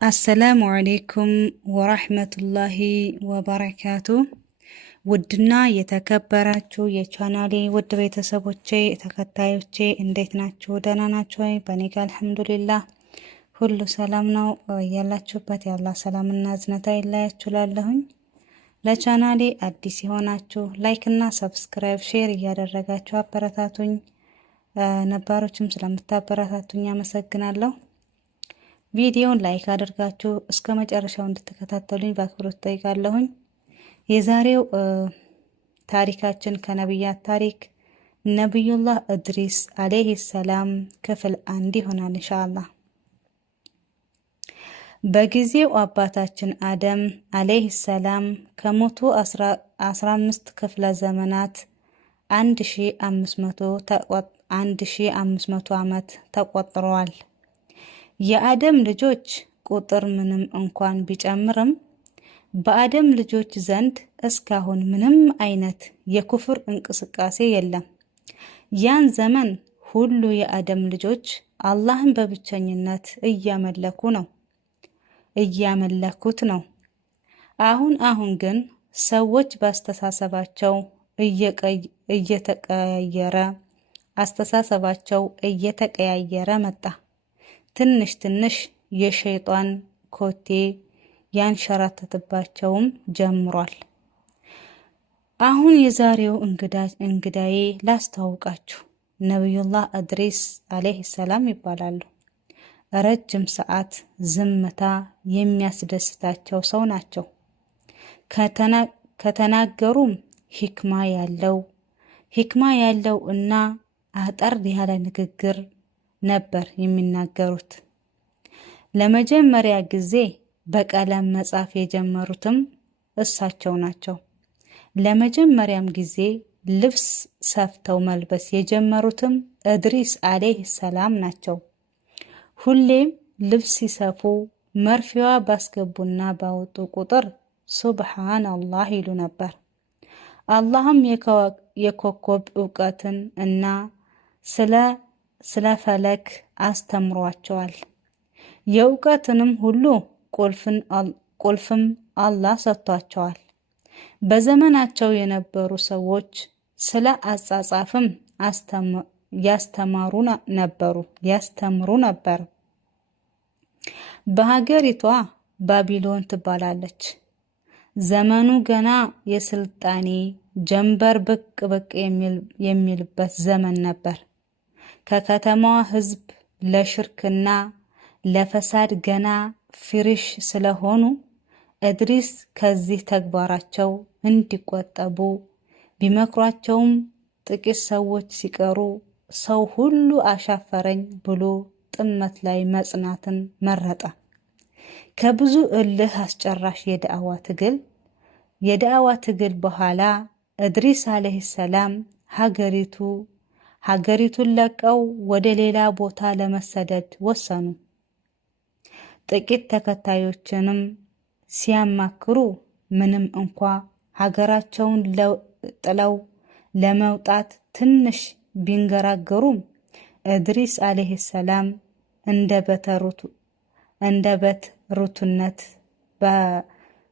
አሰላሙ አሌይኩም ወራህመቱላሂ ወበረካቱ። ውድና የተከበራችሁ የቻናሌ ውድ ቤተሰቦቼ ተከታዮቼ እንዴት ናችሁ? ደህና ናችሁ ወይ? በኔ ጋር አልሐምዱሊላህ ሁሉ ሰላም ነው። ያላችሁበት የአላህ ሰላምና እዝነታ ይለያችሁ እላለሁኝ። ለቻናሌ አዲስ የሆናችሁ ላይክ እና ሰብስክራይብ ሼር እያደረጋችሁ አበረታቱኝ። ነባሮችም ስለምታበረታቱኝ አመሰግናለሁ። ቪዲዮውን ላይክ አድርጋችሁ እስከ መጨረሻው እንድትከታተሉኝ በአክብሮት ጠይቃለሁኝ። የዛሬው ታሪካችን ከነቢያት ታሪክ ነቢዩላህ እድሪስ አለይሂ ሰላም ክፍል 1 ይሆናል ኢንሻአላህ። በጊዜው አባታችን አደም አለይሂ ሰላም ከሞቱ 15 ክፍለ ዘመናት 1500 ዓመት ተቆጥረዋል። የአደም ልጆች ቁጥር ምንም እንኳን ቢጨምርም በአደም ልጆች ዘንድ እስካሁን ምንም አይነት የኩፍር እንቅስቃሴ የለም። ያን ዘመን ሁሉ የአደም ልጆች አላህን በብቸኝነት እያመለኩት ነው። አሁን ግን ሰዎች በአስተሳሰባቸው እየተቀያየረ መጣ። ትንሽ ትንሽ የሸይጣን ኮቴ ያንሸራተትባቸውም ጀምሯል። አሁን የዛሬው እንግዳዬ ላስተዋውቃችሁ ነቢዩላህ እድሪስ አለይሂ ሰላም ይባላሉ። ረጅም ሰዓት ዝምታ የሚያስደስታቸው ሰው ናቸው። ከተናገሩም ሂክማ ያለው እና አጠር ያለ ንግግር ነበር የሚናገሩት። ለመጀመሪያ ጊዜ በቀለም መጻፍ የጀመሩትም እሳቸው ናቸው። ለመጀመሪያም ጊዜ ልብስ ሰፍተው መልበስ የጀመሩትም እድሪስ አለይሂ ሰላም ናቸው። ሁሌም ልብስ ሲሰፉ መርፌዋ ባስገቡና ባወጡ ቁጥር ሱብሃንአላህ ይሉ ነበር። አላህም የኮከብ እውቀትን እና ስለ ፈለክ አስተምሯቸዋል። የእውቀትንም ሁሉ ቁልፍም አላህ ሰጥቷቸዋል። በዘመናቸው የነበሩ ሰዎች ስለ አጻጻፍም ያስተምሩ ነበር። በሀገሪቷ ባቢሎን ትባላለች። ዘመኑ ገና የስልጣኔ ጀንበር ብቅ የሚልበት ዘመን ነበር። ከከተማዋ ህዝብ ለሽርክና ለፈሳድ ገና ፍሪሽ ስለሆኑ እድሪስ ከዚህ ተግባራቸው እንዲቆጠቡ ቢመክሯቸውም ጥቂት ሰዎች ሲቀሩ ሰው ሁሉ አሻፈረኝ ብሎ ጥመት ላይ መጽናትን መረጠ። ከብዙ እልህ አስጨራሽ የዳዕዋ ትግል በኋላ እድሪስ አለይሂ ሰላም ሀገሪቱን ለቀው ወደ ሌላ ቦታ ለመሰደድ ወሰኑ። ጥቂት ተከታዮችንም ሲያማክሩ ምንም እንኳ ሀገራቸውን ጥለው ለመውጣት ትንሽ ቢንገራገሩም እድሪስ አለይሂ ሰላም እንደ በትሩትነት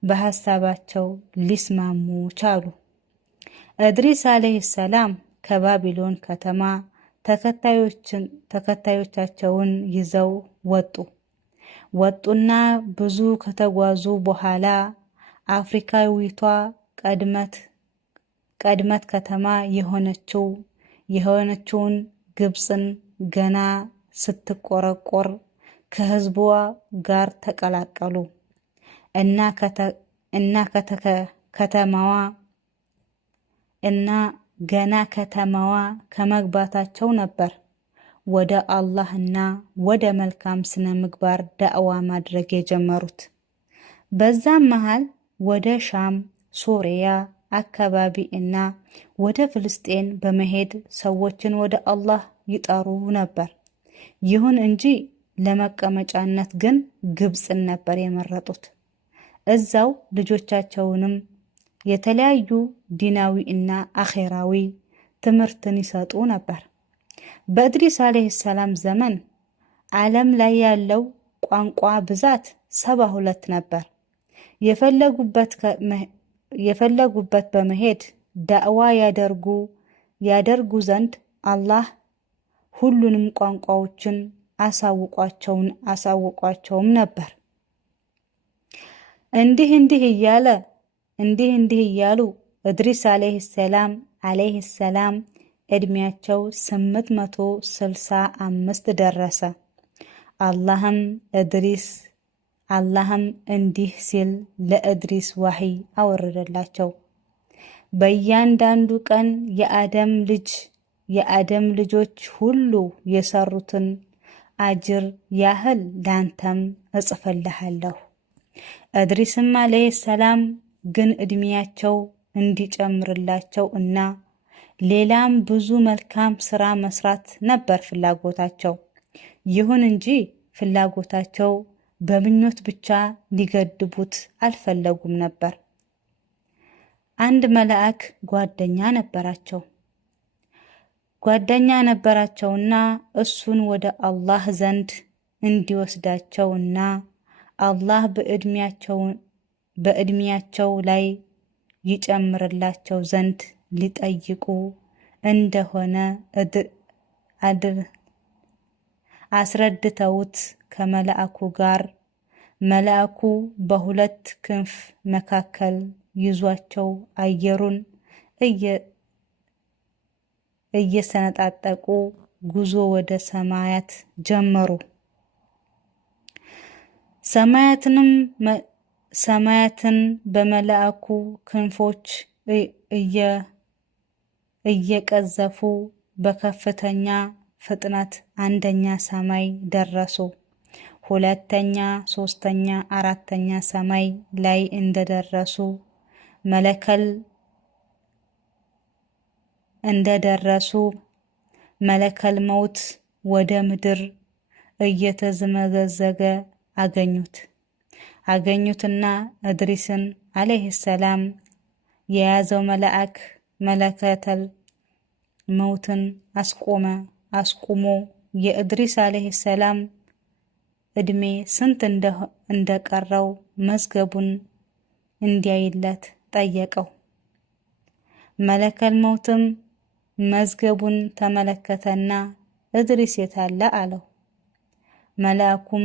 በሀሳባቸው ሊስማሙ ቻሉ። እድሪስ አለይሂ ሰላም ከባቢሎን ከተማ ተከታዮቻቸውን ይዘው ወጡና ብዙ ከተጓዙ በኋላ አፍሪካዊቷ ቀድመት ከተማ የሆነችውን ግብፅን ገና ስትቆረቆር ከህዝቧ ጋር ተቀላቀሉ ገና ከተማዋ ከመግባታቸው ነበር ወደ አላህ እና ወደ መልካም ስነ ምግባር ዳዕዋ ማድረግ የጀመሩት። በዛም መሃል ወደ ሻም፣ ሱሪያ አካባቢ እና ወደ ፍልስጤን በመሄድ ሰዎችን ወደ አላህ ይጠሩ ነበር። ይሁን እንጂ ለመቀመጫነት ግን ግብፅን ነበር የመረጡት። እዛው ልጆቻቸውንም የተለያዩ ዲናዊ እና አኼራዊ ትምህርትን ይሰጡ ነበር። በእድሪስ አለይሂ ሰላም ዘመን ዓለም ላይ ያለው ቋንቋ ብዛት 72 ነበር። የፈለጉበት በመሄድ ዳዕዋ ያደርጉ ዘንድ አላህ ሁሉንም ቋንቋዎችን አሳውቋቸውም ነበር። እንዲህ እያሉ እድሪስ አለይሂ ሰላም እድሜያቸው 865 ደረሰ። አላህም እንዲህ ሲል ለእድሪስ ዋህይ አወረደላቸው። በእያንዳንዱ ቀን የአደም ልጆች ሁሉ የሰሩትን አጅር ያህል ላንተም እጽፍልሃለሁ። እድሪስም አለይሂ ሰላም ግን እድሜያቸው እንዲጨምርላቸው እና ሌላም ብዙ መልካም ስራ መስራት ነበር ፍላጎታቸው። ይሁን እንጂ ፍላጎታቸው በምኞት ብቻ ሊገድቡት አልፈለጉም ነበር። አንድ መልአክ ጓደኛ ነበራቸውና እሱን ወደ አላህ ዘንድ እንዲወስዳቸው እና አላህ በእድሜያቸው ላይ ይጨምርላቸው ዘንድ ሊጠይቁ እንደሆነ አስረድተውት ከመልአኩ ጋር መልአኩ በሁለት ክንፍ መካከል ይዟቸው አየሩን እየሰነጣጠቁ ጉዞ ወደ ሰማያት ጀመሩ። ሰማያትን በመልአኩ ክንፎች እየቀዘፉ በከፍተኛ ፍጥነት አንደኛ ሰማይ ደረሱ። ሁለተኛ፣ ሶስተኛ፣ አራተኛ ሰማይ ላይ እንደደረሱ መለከል መውት ወደ ምድር እየተዝመዘገ አገኙትና እድሪስን አለይሂ ሰላም የያዘው መልአክ መለከተል መውትን አስቆሞ የእድሪስ አለይሂ ሰላም እድሜ ስንት እንደቀረው መዝገቡን እንዲያይለት ጠየቀው። መለከል መውትም መዝገቡን ተመለከተና እድሪስ የታለ አለው። መልአኩም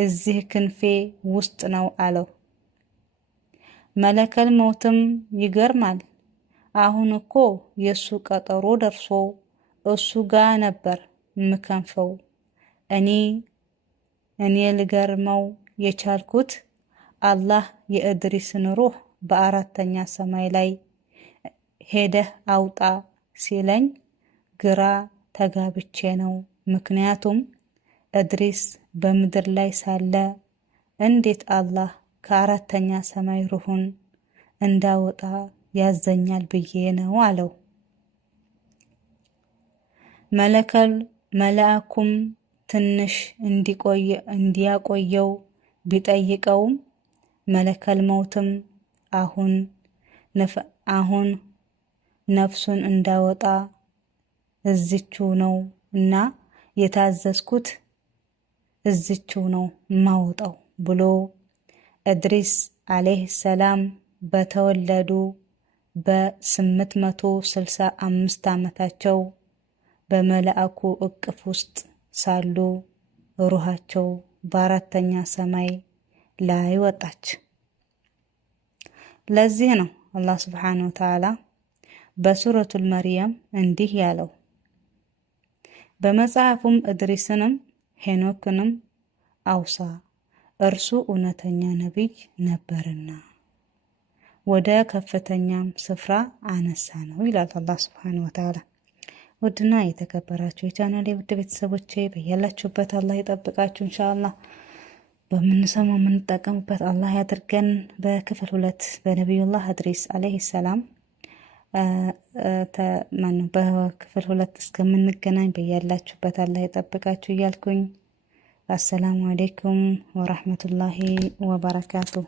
እዚህ ክንፌ ውስጥ ነው አለው። መለከል መውትም ይገርማል፣ አሁን እኮ የሱ ቀጠሮ ደርሶ እሱ ጋር ነበር ምከንፈው። እኔ ልገርመው የቻልኩት አላህ የእድሪስን ሩህ በአራተኛ ሰማይ ላይ ሄደህ አውጣ ሲለኝ ግራ ተጋብቼ ነው። ምክንያቱም እድሪስ በምድር ላይ ሳለ እንዴት አላህ ከአራተኛ ሰማይ ሩሁን እንዳወጣ ያዘኛል ብዬ ነው አለው። መልአኩም ትንሽ እንዲያቆየው ቢጠይቀውም መለከል መውትም አሁን ነፍሱን እንዳወጣ እዝችው ነው እና የታዘዝኩት እዝችው ነው ማውጣው ብሎ እድሪስ አለይሂ ሰላም በተወለዱ በ865 ዓመታቸው በመልአኩ እቅፍ ውስጥ ሳሉ ሩሃቸው በአራተኛ ሰማይ ላይ ወጣች። ለዚህ ነው አላህ ሱብሓነሁ ወተዓላ በሱረቱል መርየም እንዲህ ያለው፣ በመጽሐፉም እድሪስንም ሄኖክንም አውሳ፣ እርሱ እውነተኛ ነቢይ ነበርና ወደ ከፍተኛም ስፍራ አነሳ ነው ይላል አላህ ሱብሓነሁ ወተዓላ። ውድና የተከበራችሁ የቻናሌ ውድ ቤተሰቦቼ በያላችሁበት አላህ ይጠብቃችሁ። ኢንሻአላህ በምንሰማው የምንጠቀምበት አላህ ያድርገን። በክፍል 2 በነቢዩላህ እድሪስ አለይሂ ሰላም በክፍል 2 እስከምንገናኝ በያላችሁበት አላህ ይጠብቃችሁ እያልኩኝ አሰላሙ አለይኩም ወራህመቱላሂ ወበረካቱሁ።